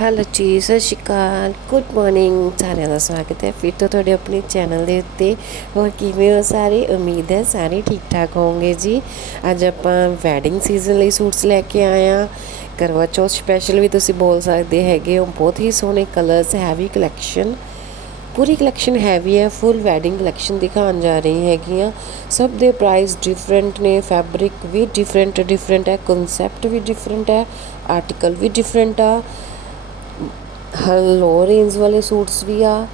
Hello ਜੀ, ਸਤਿ ਸ਼੍ਰੀ ਅਕਾਲ। Good morning ਸਾਰਿਆਂ ਦਾ ਸਵਾਗਤ ਹੈ। ਫਿਰ ਤੋਂ ਤੁਹਾਡੇ ਆਪਣੇ ਚੈਨਲ ਦੇ ਉੱਤੇ। ਹੋਰ ਕਿਵੇਂ ਹੋ ਸਾਰੇ? ਉਮੀਦ ਹੈ ਸਾਰੇ ਠੀਕ ਠਾਕ ਹੋਵੋਗੇ ਜੀ। ਅੱਜ ਆਪਾਂ ਵੈਡਿੰਗ ਸੀਜ਼ਨ ਲਈ ਸੂਟਸ ਲੈ ਕੇ ਆਏ ਹਾਂ। ਕਰਵਾ ਚੌਥ ਸਪੈਸ਼ਲ ਵੀ ਤੁਸੀਂ ਬੋਲ ਸਕਦੇ ਹੈਗੇ ਹੋ। ਬਹੁਤ ਹੀ ਸੋਹਣੇ ਕਲਰਸ ਹੈਵੀ ਕਲੈਕਸ਼ਨ ਪੂਰੀ ਕਲੈਕਸ਼ਨ ਹੈਵੀ ਹੈ। ਫੁੱਲ ਵੈਡਿੰਗ ਕਲੈਕਸ਼ਨ ਦਿਖਾਉਣ ਜਾ ਰਹੀ ਹੈਗੀਆਂ। ਸਭ ਦੇ ਪ੍ਰਾਈਸ ਡਿਫਰੈਂਟ ਨੇ। ਫੈਬਰਿਕ ਵੀ ਡਿਫਰੈਂਟ ਡਿਫਰੈਂਟ ਹੈ। ਕਨਸੈਪਟ ਵੀ ਡਿਫਰੈਂਟ ਹੈ। ਆਰਟੀਕਲ ਵੀ ਡਿਫਰੈਂਟ ਆ। ਲੋ ਰੇਂਜ ਵਾਲੇ ਸੂਟਸ ਵੀ ਆ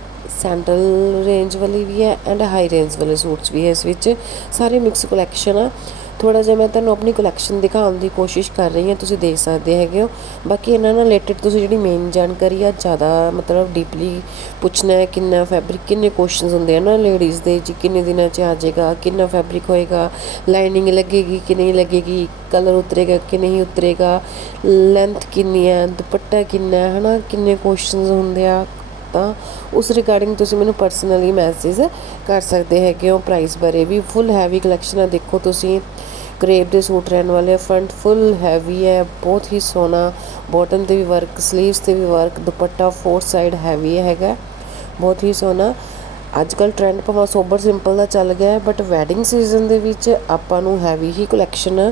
ਸੈਂਟਰਲ ਰੇਂਜ ਵਾਲੀ ਵੀ ਹੈ ਐਂਡ ਹਾਈ ਰੇਂਜ ਵਾਲੇ ਸੂਟਸ ਵੀ ਹੈ, ਇਸ ਵਿੱਚ ਸਾਰੇ ਮਿਕਸ ਕਲੈਕਸ਼ਨ ਆ। ਥੋੜਾ ਜਿਹਾ ਮੈਂ ਤੁਹਾਨੂੰ ਆਪਣੀ ਕਲੈਕਸ਼ਨ ਦਿਖਾਉਣ ਦੀ ਕੋਸ਼ਿਸ਼ ਕਰ ਰਹੀ ਹਾਂ, ਤੁਸੀਂ ਦੇਖ ਸਕਦੇ ਹੈਗੇ ਹੋ। ਬਾਕੀ ਇਹਨਾਂ ਨਾਲ ਰਿਲੇਟਡ ਤੁਸੀਂ ਜਿਹੜੀ ਮੇਨ ਜਾਣਕਾਰੀ ਆ, ਜ਼ਿਆਦਾ ਮਤਲਬ ਡੀਪਲੀ ਪੁੱਛਣਾ ਹੈ ਕਿੰਨਾ ਫੈਬਰਿਕ ਕਿੰਨੇ ਕੁਐਸਚਨਸ ਹੁੰਦੇ ਆ ਨਾ ਲੇਡੀਜ਼ ਦੇ, ਜੀ ਕਿੰਨੇ ਦਿਨਾਂ 'ਚ ਆ ਜਾਏਗਾ, ਕਿੰਨਾ ਫੈਬਰਿਕ ਹੋਏਗਾ ਲਾਈਨਿੰਗ ਲੱਗੇਗੀ ਕਿ ਨਹੀਂ ਲੱਗੇਗੀ ਕਲਰ ਉਤਰੇਗਾ ਕਿ ਨਹੀਂ ਉਤਰੇਗਾ ਲੈਂਥ ਕਿੰਨੀ ਹੈ, ਦੁਪੱਟਾ ਕਿੰਨਾ ਹੈ, ਹਨਾ, ਕਿੰਨੇ ਕੁਐਸਚਨਸ ਹੁੰਦੇ ਆ। ਤਾਂ ਉਸ ਰਿਗਾਰਡਿੰਗ ਤੁਸੀਂ ਮੈਨੂੰ ਪਰਸਨਲੀ ਮੈਸੇਜ ਕਰ ਸਕਦੇ ਹੈਗੇ ਹੋ ਪ੍ਰਾਈਸ ਬਾਰੇ ਵੀ ਫੁੱਲ ਹੈਵੀ ਕਲੈਕਸ਼ਨ ਆ। ਦੇਖੋ ਤੁਸੀਂ ਕਰੇਪ ਦੇ ਸੂਟ ਰਹਿਣ ਵਾਲੇ ਫਰੰਟ ਫੁੱਲ ਹੈਵੀ ਹੈ, ਬਹੁਤ ਹੀ ਸੋਹਣਾ। ਬਾਟਮ ਤੇ ਵੀ ਵਰਕ ਸਲੀਵਸ ਤੇ ਵੀ work dupatta four side heavy ਹੈਗਾ, ਬਹੁਤ ਹੀ ਸੋਹਣਾ। ਅੱਜ ਕੱਲ ਟ੍ਰੈਂਡ ਭਾਵੇਂ ਸੋਬਰ ਸਿੰਪਲ ਦਾ ਚੱਲ ਗਿਆ ਹੈ ਬਟ ਵੈਡਿੰਗ ਸੀਜ਼ਨ ਦੇ ਵਿੱਚ ਆਪਾਂ ਨੂੰ ਹੈਵੀ ਹੀ ਕਲੈਕਸ਼ਨ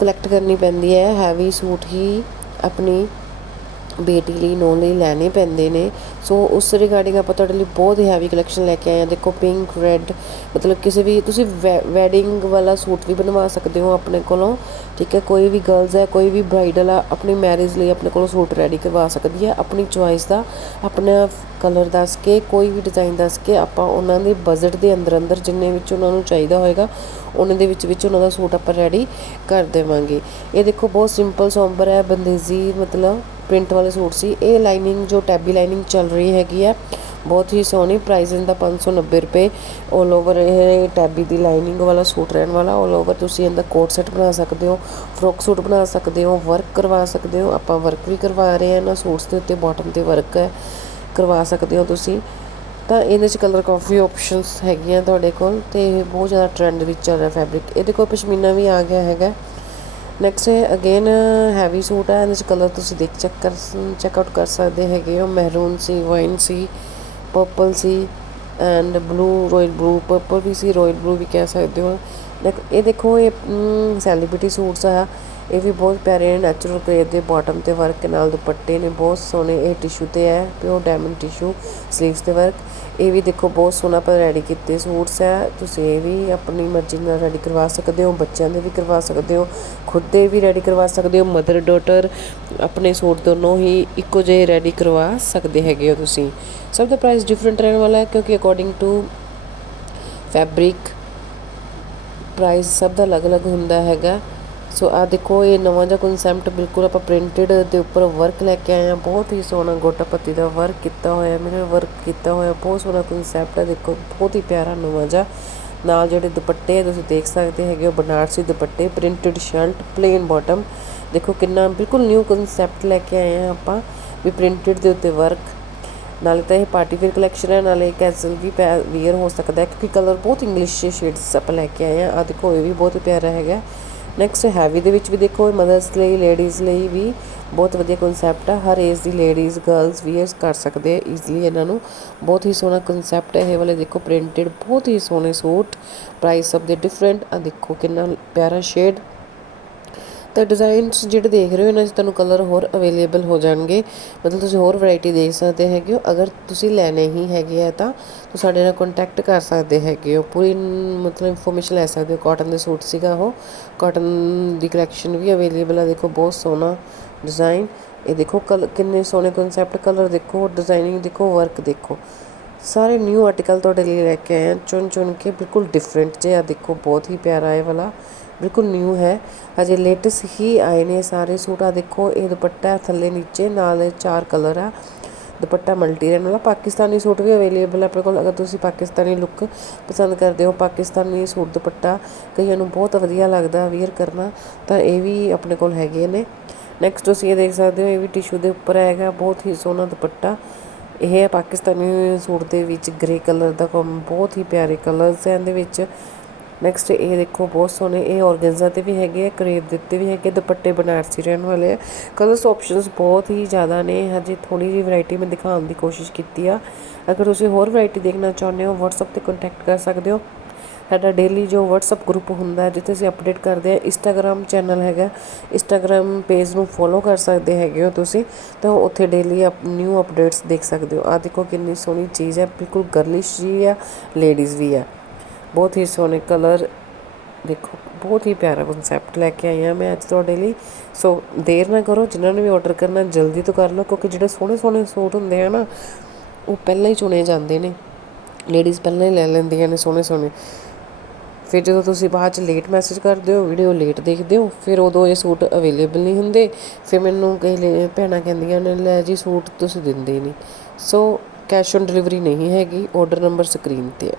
ਕਲੈਕਟ ਕਰਨੀ ਪੈਂਦੀ ਹੈ। ਹੈਵੀ ਸੂਟ ਹੀ ਆਪਣੀ ਬੇਟੀ ਲਈ ਨੌਨ ਲਈ ਲੈਣੇ ਪੈਂਦੇ ਨੇ। ਸੋ ਉਸ ਰਿਗਾਰਡਿੰਗ ਆਪਾਂ ਤੁਹਾਡੇ ਲਈ ਬਹੁਤ ਹੀ ਹੈਵੀ ਕਲੈਕਸ਼ਨ ਲੈ ਕੇ ਆਏ ਆ ਦੇਖੋ ਪਿੰਕ ਰੈੱਡ ਮਤਲਬ ਕਿਸੇ ਵੀ, ਤੁਸੀਂ ਵੈਡਿੰਗ ਵਾਲਾ ਸੂਟ ਵੀ ਬਣਵਾ ਸਕਦੇ ਹੋ ਆਪਣੇ ਕੋਲੋਂ। ਠੀਕ ਹੈ, ਕੋਈ ਵੀ ਗਰਲਸ ਹੈ, ਕੋਈ ਵੀ ਬ੍ਰਾਈਡਲ ਆ, ਆਪਣੀ ਮੈਰਿਜ ਲਈ ਆਪਣੇ ਕੋਲੋਂ ਸੂਟ ਰੈਡੀ ਕਰਵਾ ਸਕਦੀ ਹੈ। ਆਪਣੀ ਚੁਆਇਸ ਦਾ, ਆਪਣਾ ਕਲਰ ਦੱਸ ਕੇ, ਕੋਈ ਵੀ ਡਿਜ਼ਾਈਨ ਦੱਸ ਕੇ ਆਪਾਂ ਉਹਨਾਂ ਦੇ ਬਜਟ ਦੇ ਅੰਦਰ ਅੰਦਰ ਜਿੰਨੇ ਵਿੱਚ ਉਹਨਾਂ ਨੂੰ ਚਾਹੀਦਾ ਹੋਏਗਾ, ਉਹਨਾਂ ਦੇ ਵਿੱਚ ਵਿੱਚ ਉਹਨਾਂ ਦਾ ਸੂਟ ਆਪਾਂ ਰੈਡੀ ਕਰ ਦੇਵਾਂਗੇ। ਇਹ ਦੇਖੋ, ਬਹੁਤ ਸਿੰਪਲ ਸੌਂਬਰ ਹੈ, ਬੰਦੇਜ਼ੀ, ਮਤਲਬ ਪ੍ਰਿੰਟ ਵਾਲੇ ਸੂਟ ਸੀ। ਇਹ ਲਾਈਨਿੰਗ ਜੋ ਟੈਬੀ ਲਾਈਨਿੰਗ ਚੱਲ ਰਹੀ ਹੈਗੀ ਹੈ, ਬਹੁਤ ਹੀ ਸੋਹਣੀ ਪ੍ਰਾਈਸ ਇਹਦਾ 590 ਰੁਪਏ। 올 ਓਵਰ ਇਹ ਟੈਬੀ ਦੀ ਲਾਈਨਿੰਗ ਵਾਲਾ ਸੂਟ ਰਹਿਣ ਵਾਲਾ। 올 ਓਵਰ ਤੁਸੀਂ ਇਹਦਾ ਕੋਟ ਸੈਟ ਬਣਾ ਸਕਦੇ ਹੋ ਫਰੋਕ ਸੂਟ ਬਣਾ ਸਕਦੇ ਹੋ ਵਰਕ ਕਰਵਾ ਸਕਦੇ ਹੋ। ਆਪਾਂ ਵਰਕ ਵੀ ਕਰਵਾ ਰਹੇ ਹਾਂ, ਇਹਨਾਂ ਸੂਟਸ ਦੇ ਉੱਤੇ ਬਾਟਮ ਤੇ ਵਰਕ ਹੈ, ਕਰਵਾ ਸਕਦੇ ਹੋ ਤੁਸੀਂ। ਤਾਂ ਇਹਦੇ 'ਚ ਕਲਰ ਕਾਫੀ ਆਪਸ਼ਨਸ ਹੈਗੀਆਂ ਤੁਹਾਡੇ ਕੋਲ ਤੇ ਇਹ ਬਹੁਤ ਜ਼ਿਆਦਾ ਟ੍ਰੈਂਡ ਵਿੱਚ ਚੱਲ ਰਿਹਾ ਫੈਬਰਿਕ ਇਹਦੇ ਕੋਲ ਪਸ਼ਮੀਨਾ ਵੀ ਆ ਗਿਆ ਹੈਗਾ। ਨੈਕਸਟ ਹੈ ਅਗੇਨ ਹੈਵੀ ਸੂਟ ਹੈ, ਇਹਦੇ 'ਚ ਕਲਰ ਤੁਸੀਂ ਦੇਖ ਚੈੱਕ ਕਰ ਚੈੱਕ ਆਊਟ ਕਰ ਸਕਦੇ ਹੈਗੇ ਹੋ। ਮਹਿਰੂਨ ਸੀ ਵਾਈਨ ਸੀ purple C and blue royal blue purple ਵੀ ਸੀ ਰਾਇਲ ਬਲੂ ਵੀ ਕਹਿ ਸਕਦੇ ਹੋ। ਇਹ ਦੇਖੋ, ਇਹ ਸੈਲੀਬ੍ਰਿਟੀ ਸੂਟਸ ਆ। ਇਹ ਵੀ ਬਹੁਤ ਪਿਆਰੇ ਨੇ ਨੈਚੁਰਲ ਕ੍ਰੇਪ ਦੇ ਬਾਟਮ ਤੇ ਵਰਕ ਨਾਲ ਦੁਪੱਟੇ ਨੇ, ਬਹੁਤ ਸੋਹਣੇ ਇਹ ਟਿਸ਼ੂ ਤੇ ਹੈ ਪਿਓਰ ਡਾਇਮੰਡ ਟਿਸ਼ੂ ਸਲੀਵਸ ਤੇ ਵਰਕ ਇਹ ਵੀ ਦੇਖੋ ਬਹੁਤ ਸੋਹਣਾ ਪਰ ਰੈਡੀ ਕੀਤੇ ਸੂਟਸ ਹੈ, ਤੁਸੀਂ ਇਹ ਵੀ ਆਪਣੀ ਮਰਜ਼ੀ ਨਾਲ ਰੈਡੀ ਕਰਵਾ ਸਕਦੇ ਹੋ, ਬੱਚਿਆਂ ਦੇ ਵੀ ਕਰਵਾ ਸਕਦੇ ਹੋ, ਖੁਦ ਦੇ ਵੀ ਰੈਡੀ ਕਰਵਾ ਸਕਦੇ ਹੋ ਮਦਰ ਡਾਟਰ ਆਪਣੇ ਸੂਟ ਦੋਨੋਂ ਹੀ ਇੱਕੋ ਜਿਹੇ ਰੈਡੀ ਕਰਵਾ ਸਕਦੇ ਹੈਗੇ ਹੋ ਤੁਸੀਂ। ਸਭ ਦਾ ਪ੍ਰਾਈਸ ਡਿਫਰੈਂਟ ਰਹਿਣ ਵਾਲਾ ਹੈ ਕਿਉਂਕਿ ਅਕੋਰਡਿੰਗ ਟੂ ਫੈਬਰਿਕ ਪ੍ਰਾਈਸ ਸਭ ਦਾ ਅਲੱਗ-ਅਲੱਗ ਹੁੰਦਾ ਹੈਗਾ। ਸੋ ਆ ਦੇਖੋ, ਇਹ ਨਵਾਂ ਜਿਹਾ ਕਨਸੈਪਟ ਬਿਲਕੁਲ ਆਪਾਂ ਪ੍ਰਿੰਟਡ ਦੇ ਉੱਪਰ ਵਰਕ ਲੈ ਕੇ ਆਏ ਆ ਬਹੁਤ ਹੀ ਸੋਹਣਾ ਗੋਟਾ ਪੱਤੀ ਦਾ ਵਰਕ ਕੀਤਾ ਹੋਇਆ ਮੇਰੇ ਵਰਕ ਕੀਤਾ ਹੋਇਆ ਬਹੁਤ ਸੋਹਣਾ ਕਨਸੈਪਟ ਹੈ ਦੇਖੋ, ਬਹੁਤ ਹੀ ਪਿਆਰਾ ਨਵਾਂ ਜਿਹਾ। ਨਾਲ ਜਿਹੜੇ ਦੁਪੱਟੇ ਤੁਸੀਂ ਦੇਖ ਸਕਦੇ ਹੈਗੇ ਹੋ, ਬਨਾਰਸੀ ਦੁਪੱਟੇ ਪ੍ਰਿੰਟਡ ਸ਼ਰਟ ਪਲੇਨ ਬਾਟਮ ਦੇਖੋ, ਕਿੰਨਾ ਬਿਲਕੁਲ ਨਿਊ ਕਨਸੈਪਟ ਲੈ ਕੇ ਆਏ ਆ ਆਪਾਂ, ਵੀ ਪ੍ਰਿੰਟਡ ਦੇ ਉੱਤੇ ਵਰਕ ਨਾਲੇ ਤਾਂ ਇਹ ਪਾਰਟੀ ਵੇਅਰ ਕਲੈਕਸ਼ਨ ਹੈ, ਨਾਲੇ ਕੈਸਲ ਵੀ ਵੀਅਰ ਹੋ ਸਕਦਾ ਹੈ, ਕਿਉਂਕਿ ਕਲਰ ਬਹੁਤ ਇੰਗਲਿਸ਼ ਸ਼ੇਡਸ ਆਪਾਂ ਲੈ ਕੇ ਆਏ ਆ ਆ ਦੇਖੋ, ਇਹ ਵੀ ਬਹੁਤ ਪਿਆਰਾ ਹੈਗਾ। ਨੈਕਸਟ ਹੈਵੀ ਦੇ ਵਿੱਚ ਵੀ ਦੇਖੋ ਮਦਰਸ ਲਈ ਲੇਡੀਜ਼ ਲਈ ਵੀ ਬਹੁਤ ਵਧੀਆ ਕਨਸੈਪਟ ਆ। ਹਰ ਏਜ ਦੀ ਲੇਡੀਜ਼ ਗਰਲਸ ਵੀਅਰਸ ਕਰ ਸਕਦੇ ਆ ਈਜ਼ੀਲੀ ਇਹਨਾਂ ਨੂੰ। ਬਹੁਤ ਹੀ ਸੋਹਣਾ ਕਨਸੈਪਟ ਹੈ ਇਹ ਵਾਲੇ। ਦੇਖੋ ਪ੍ਰਿੰਟਡ ਬਹੁਤ ਹੀ ਸੋਹਣੇ ਸੂਟ। ਪ੍ਰਾਈਸ ਸਭ ਦੇ ਡਿਫਰੈਂਟ ਆ ਦੇਖੋ ਕਿੰਨਾ ਪਿਆਰਾ ਸ਼ੇਡ ਤਾਂ ਡਿਜ਼ਾਈਨਸ ਜਿਹੜੇ ਦੇਖ ਰਹੇ ਹੋ, ਇਹਨਾਂ 'ਚ ਤੁਹਾਨੂੰ ਕਲਰ ਹੋਰ ਅਵੇਲੇਬਲ ਹੋ ਜਾਣਗੇ। ਮਤਲਬ ਤੁਸੀਂ ਹੋਰ ਵੈਰਾਈਟੀ ਦੇਖ ਸਕਦੇ ਹੈਗੇ ਹੋ। ਅਗਰ ਤੁਸੀਂ ਲੈਣੇ ਹੀ ਹੈਗੇ ਆ ਤਾਂ ਤੁਸੀਂ ਸਾਡੇ ਨਾਲ ਕੰਟੈਕਟ ਕਰ ਸਕਦੇ ਹੈਗੇ ਹੋ। ਪੂਰੀ ਮਤਲਬ ਇਨਫੋਰਮੇਸ਼ਨ ਲੈ ਸਕਦੇ ਹੋ। ਕਾਟਨ ਦੇ ਸੂਟ ਸੀਗਾ ਉਹ। ਕਾਟਨ ਦੀ ਕਲੈਕਸ਼ਨ ਵੀ ਅਵੇਲੇਬਲ ਆ। ਦੇਖੋ, ਬਹੁਤ ਸੋਹਣਾ ਡਿਜ਼ਾਈਨ ਇਹ ਦੇਖੋ, ਕਲ, ਕਿੰਨੇ ਸੋਹਣੇ ਕਨਸੈਪਟ ਕਲਰ ਦੇਖੋ। ਡਿਜ਼ਾਈਨਿੰਗ ਦੇਖੋ ਵਰਕ ਦੇਖੋ। ਸਾਰੇ ਨਿਊ ਆਰਟੀਕਲ ਤੁਹਾਡੇ ਲਈ ਲੈ ਕੇ ਆਏ ਆ, ਚੁਣ ਚੁਣ ਕੇ ਬਿਲਕੁਲ ਡਿਫਰੈਂਟ ਜਿਹਾ ਦੇਖੋ ਬਹੁਤ ਹੀ ਪਿਆਰਾ ਹੈ ਵਾਲਾ, ਬਿਲਕੁਲ ਨਿਊ ਹੈ। ਅਜੇ ਲੇਟੈਸਟ ਹੀ ਆਏ ਨੇ ਸਾਰੇ ਸੂਟ ਆ ਦੇਖੋ ਇਹ ਦੁਪੱਟਾ ਥੱਲੇ ਨੀਚੇ, ਨਾਲ ਚਾਰ ਕਲਰ ਆ। ਦੁਪੱਟਾ ਮਲਟੀ ਰੇਨ ਵਾਲਾ, ਪਾਕਿਸਤਾਨੀ ਸੂਟ ਵੀ ਅਵੇਲੇਬਲ ਹੈ ਆਪਣੇ ਕੋਲ, ਅਗਰ ਤੁਸੀਂ ਪਾਕਿਸਤਾਨੀ ਲੁੱਕ ਪਸੰਦ ਕਰਦੇ ਹੋ, ਪਾਕਿਸਤਾਨੀ ਸੂਟ ਦੁਪੱਟਾ, ਕਈਆਂ ਨੂੰ ਬਹੁਤ ਵਧੀਆ ਲੱਗਦਾ ਵੇਅਰ ਕਰਨਾ, ਤਾਂ ਇਹ ਵੀ ਆਪਣੇ ਕੋਲ ਹੈਗੇ ਨੇ। ਨੈਕਸਟ ਤੁਸੀਂ ਇਹ ਦੇਖ ਸਕਦੇ ਹੋ, ਇਹ ਵੀ ਟਿਸ਼ੂ ਦੇ ਉੱਪਰ ਹੈਗਾ ਬਹੁਤ ਹੀ ਸੋਹਣਾ ਦੁਪੱਟਾ। ਇਹ ਹੈ ਪਾਕਿਸਤਾਨੀ ਸੂਟ ਦੇ ਵਿੱਚ ਗ੍ਰੇ ਕਲਰ ਦਾ ਕੰਮ, ਬਹੁਤ ਹੀ ਪਿਆਰੇ ਕਲਰਸ ਹੈ ਇਹਦੇ ਵਿੱਚ। ਨੈਕਸਟ ਇਹ ਦੇਖੋ, ਬਹੁਤ ਸੋਹਣੇ, ਇਹ ਔਰਗੈਂਜ਼ਾ ਤੇ ਵੀ ਹੈਗੇ ਆ ਕਰੇਪ ਦੇ ਉੱਤੇ ਵੀ ਹੈਗੇ, ਦੁਪੱਟੇ ਬਨਾਰਸੀ ਰਹਿਣ ਵਾਲੇ ਆ। ਕਲਰਸ ਆਪਸ਼ਨਸ ਬਹੁਤ ਹੀ ਜ਼ਿਆਦਾ ਨੇ, ਹਜੇ ਥੋੜੀ ਜਿਹੀ ਵੈਰਾਈਟੀ ਮੈਂ ਦਿਖਾਉਣ ਦੀ ਕੋਸ਼ਿਸ਼ ਕੀਤੀ ਆ। ਅਗਰ ਤੁਸੀਂ ਹੋਰ ਵੈਰਾਈਟੀ ਦੇਖਣਾ ਚਾਹੁੰਦੇ ਹੋ, WhatsApp ਤੇ ਕੰਟੈਕਟ ਕਰ ਸਕਦੇ ਹੋ। ਸਾਡਾ ਡੇਲੀ ਜੋ ਵਟਸਐਪ ਗਰੁੱਪ ਹੁੰਦਾ ਜਿੱਥੇ ਅਸੀਂ ਅਪਡੇਟ ਕਰਦੇ ਹਾਂ ਇੰਸਟਾਗ੍ਰਾਮ ਚੈਨਲ ਹੈਗਾ ਇੰਸਟਾਗ੍ਰਾਮ ਪੇਜ ਨੂੰ ਫੋਲੋ ਕਰ ਸਕਦੇ ਹੈਗੇ ਹੋ ਤੁਸੀਂ, ਤਾਂ ਉੱਥੇ ਡੇਲੀ ਅਪ ਨਿਊ ਅਪਡੇਟਸ ਦੇਖ ਸਕਦੇ ਹੋ। ਆਹ ਦੇਖੋ ਕਿੰਨੀ ਸੋਹਣੀ ਚੀਜ਼ ਹੈ, ਬਿਲਕੁਲ ਗਰਲਿਸ਼ ਜੀ ਆ ਲੇਡੀਜ਼ ਵੀ ਆ। ਬਹੁਤ ਹੀ ਸੋਹਣੇ ਕਲਰ ਦੇਖੋ, ਬਹੁਤ ਹੀ ਪਿਆਰਾ ਕਨਸੈਪਟ ਲੈ ਕੇ ਆਈ ਹਾਂ ਮੈਂ ਅੱਜ ਤੁਹਾਡੇ ਲਈ। ਸੋ ਦੇਰ ਨਾ ਕਰੋ, ਜਿਨ੍ਹਾਂ ਨੇ ਵੀ ਆਰਡਰ ਕਰਨਾ, ਜਲਦੀ ਤੋਂ ਕਰ ਲਓ, ਕਿਉਂਕਿ ਜਿਹੜੇ ਸੋਹਣੇ ਸੋਹਣੇ ਸੂਟ ਹੁੰਦੇ ਆ ਨਾ, ਉਹ ਪਹਿਲਾਂ ਹੀ ਚੁਣੇ ਜਾਂਦੇ ਨੇ। ਲੇਡੀਜ਼ ਪਹਿਲਾਂ ਹੀ ਲੈ ਲੈਂਦੀਆਂ ਨੇ ਸੋਹਣੇ ਸੋਹਣੇ। ਫਿਰ ਜਦੋਂ ਤੁਸੀਂ ਬਾਅਦ ਚ ਲੇਟ ਮੈਸੇਜ ਕਰਦੇ ਹੋ ਵੀਡੀਓ ਲੇਟ ਦੇਖਦੇ ਹੋ, ਫਿਰ ਉਦੋਂ ਇਹ ਸੂਟ ਅਵੇਲੇਬਲ ਨਹੀਂ ਹੁੰਦੇ। ਫਿਰ ਮੈਨੂੰ ਕਈ ਭੈਣਾਂ ਕਹਿੰਦੀਆਂ ਨੇ, ਲੈ ਜੀ, ਸੂਟ ਤੁਸੀਂ ਦਿੰਦੇ ਨਹੀਂ। ਸੋ ਕੈਸ਼ ਔਨ ਡਿਲੀਵਰੀ ਨਹੀਂ ਹੈਗੀ ਆਰਡਰ ਨੰਬਰ ਸਕਰੀਨ ਤੇ ਹੈ।